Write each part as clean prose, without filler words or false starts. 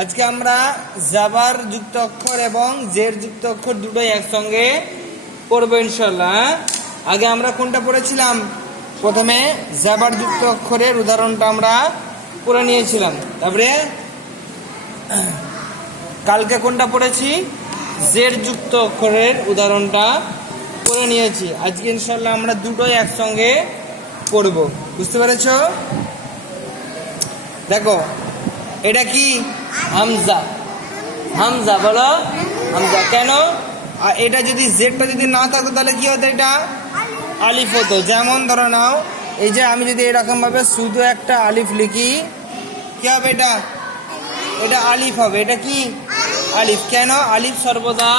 আজকে আমরা জাবার যুক্ত অক্ষর এবং জের যুক্ত অক্ষর দুটোই একসঙ্গে পড়বো ইনশাল্লাহ। আগে আমরা কোনটা পড়েছিলাম? প্রথমে জাবার যুক্ত অক্ষরের উদাহরণটা আমরা পড়ে নিয়েছিলাম। তারপরে কালকে কোনটা পড়েছি? জের যুক্ত অক্ষরের উদাহরণটা পড়ে নিয়েছি। আজকে ইনশাল্লাহ আমরা দুটোই একসঙ্গে পড়ব। বুঝতে পেরেছ? দেখো, এটা কি? হামজা। হামজা বলো, হামজা। কেন? আর এটা যদি জেডটা যদি না থাকতো তাহলে কি হতো? এটা আলিফ হতো। যেমন ধরো নাও, এই যে আমি যদি এরকম ভাবে শুধু একটা আলিফ লিখি, কি হবে? এটা আলিফ হবে। এটা কি? আলিফ। কেন? আলিফ সর্বদা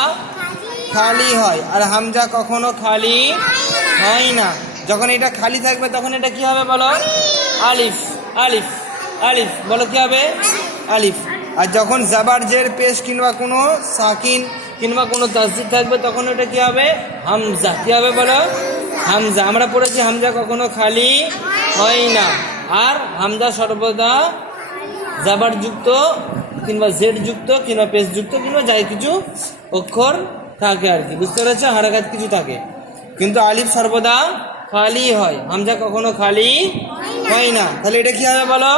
খালি হয়, আর হামজা কখনো খালি হয় না। যখন এটা খালি থাকবে তখন এটা কি হবে বলো? আলিফ। আলিফ আলিফ বলো, কি হবে? আলিফ। আর যখন জাবার জের পেশ কিংবা কোনো সাকিন কিংবা কোনো তাসদীদ থাকবে তখন এটা কি হবে? হামজা। কি হবে বলো? হামজা। আমরা পড়েছি হামজা কখনো খালি হয় না, আর হামজা সর্বদা জাবার যুক্ত কিংবা জেড যুক্ত কিংবা পেশ যুক্ত কিংবা যাই কিছু অক্ষর থাকে আর কি। বুঝতে পেরেছ? হারাকাত কিছু থাকে, কিন্তু আলিফ সর্বদা খালি হয়, হামজা কখনো খালি হয় না। তাহলে এটা কি হবে বলো?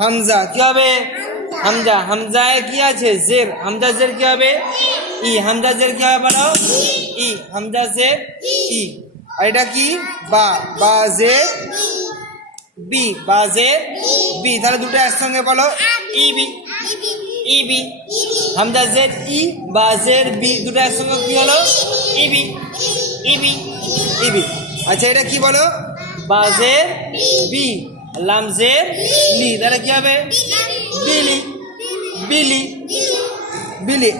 হামজা। কি হবে? হামজা। হামজায় কি আছে? জের। হামজা জের কি হবে? ই। হামজা জের কি হবে বলো? ই। হামজা জের ই। আর এটা কি? বা। বা জের বি। বা জের বি। তাহলে দুটো একসঙ্গে বলো, ইবি। ইবি। হামজা জের ই, বা জের বি, দুটো একসঙ্গে কি হলো? ইবি। ইবি। ইবি। আচ্ছা, এটা কি বলো? বা জের বি, লাম জের লি, তাহলে কি হবে? বিলি। বিলি। বিলি।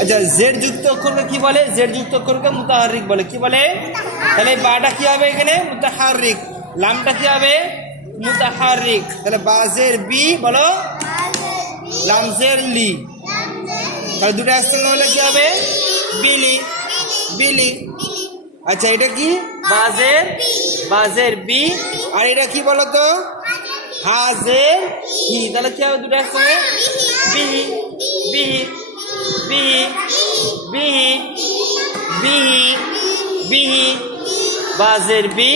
আচ্ছা, জেড যুক্ত অক্ষরকে কি বলে? জেড যুক্ত অক্ষরকে মুতাহারিক বলে। কি বলে? তাহলে বাটা কি হবে এখানে? মুতাহারিক। লামটা কি হবে? মুতাহারিক। তাহলে বাজের বি বলো, লামজের লি, তাহলে দুটো একসঙ্গে হলে কি হবে? বিলি। বিলি। আচ্ছা, এটা কি? বাজের, বাজের বি। আর এটা কি বলতো? হাজের হি। তাহলে কি হবে দুটো একসঙ্গে? বিহি। বিহি। বিহি। বিহি। বিহি। বিহি। বাজের বি,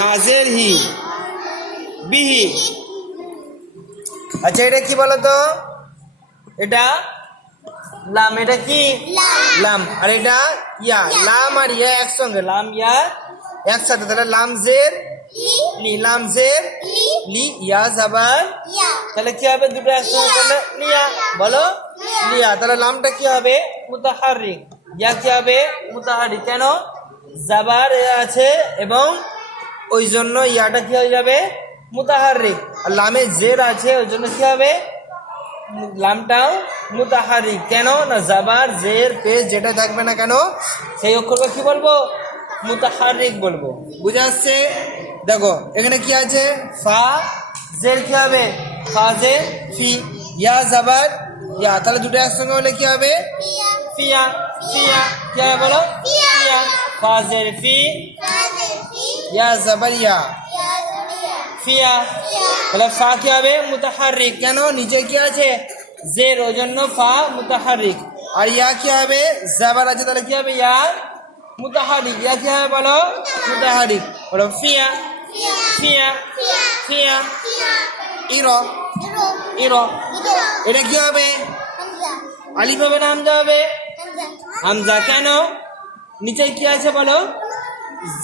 হাজের হি, বিহি। আচ্ছা, এটা কি বলতো? এটা লাম। এটা কি? লাম। আর এটা ইয়া। লাম আর ইয়া একসঙ্গে, লাম ইয়া একসাথে, তাহলে লাম জের লি। লাম জের লি, ইয়া জাবার, তাহলে কি হবে? দুটো একসঙ্গে করলে লিয়া বলো, লিয়া। তাহলে লামটা কি হবে? মুতাহারিক। ইয়া কি হবে? মুতাহারিক। কেন? জাবার আছে এবং ওই জন্য ইয়াটা কি হয়ে যাবে? মুতাহারিক। আর লামে জের আছে, ওই জন্য কি হবে? লামটাও মুতাহারিক। কেন না? জাবার জের পেশ যেটা থাকবে না কেন সেই অক্ষরকে কি বলবো? মুতাহারিক বলবো। বুঝে আসছে? দেখো, এখানে কি আছে? ফা জের কি হবে? ফা জের ফি, ইয়া জাবার ইয়া, তাহলে দুটো একসঙ্গে হলে কি হবে? ফিয়া। ফিয়া। কি হবে বলো? ফিয়া। ফা জের ফি, ইয়া জাবার ইয়া, ফিয়া। তাহলে ফা কি হবে? মুতাহারিক। কেন? নিচে কি আছে? জের, ওই জন্য ফা মুতাহারিক। আর ইয়া কি হবে? জাবার আছে, তাহলে কি হবে? ইয়া মুতাহারিক। ইয়া কি হবে বলো? মুতাহারিক। বলো ফিয়া। ফিয়া। ফিয়া। ইরো। ইরো। এটা কি হবে? আলিফ হবে না হামজা হবে? হামজা। কেন? নিচে কি আছে বলো?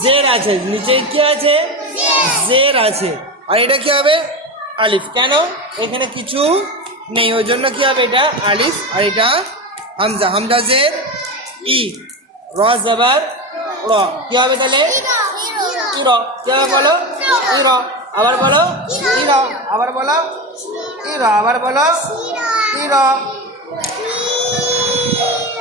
জের আছে। নিচে কি আছে? জের আছে। আর এটা কি হবে? আলিফ। কেন? এখানে কিছু নেই, ওই জন্য কি হবে? এটা আলিফ। আর এটা হামজা। হামজা জের ই, র জাবার র। কি হবে তাহলে? ইর। কি হবে বলো? ইর। আবার বলো, ইর। আবার বলো, ইর। আবার বলো, ইর।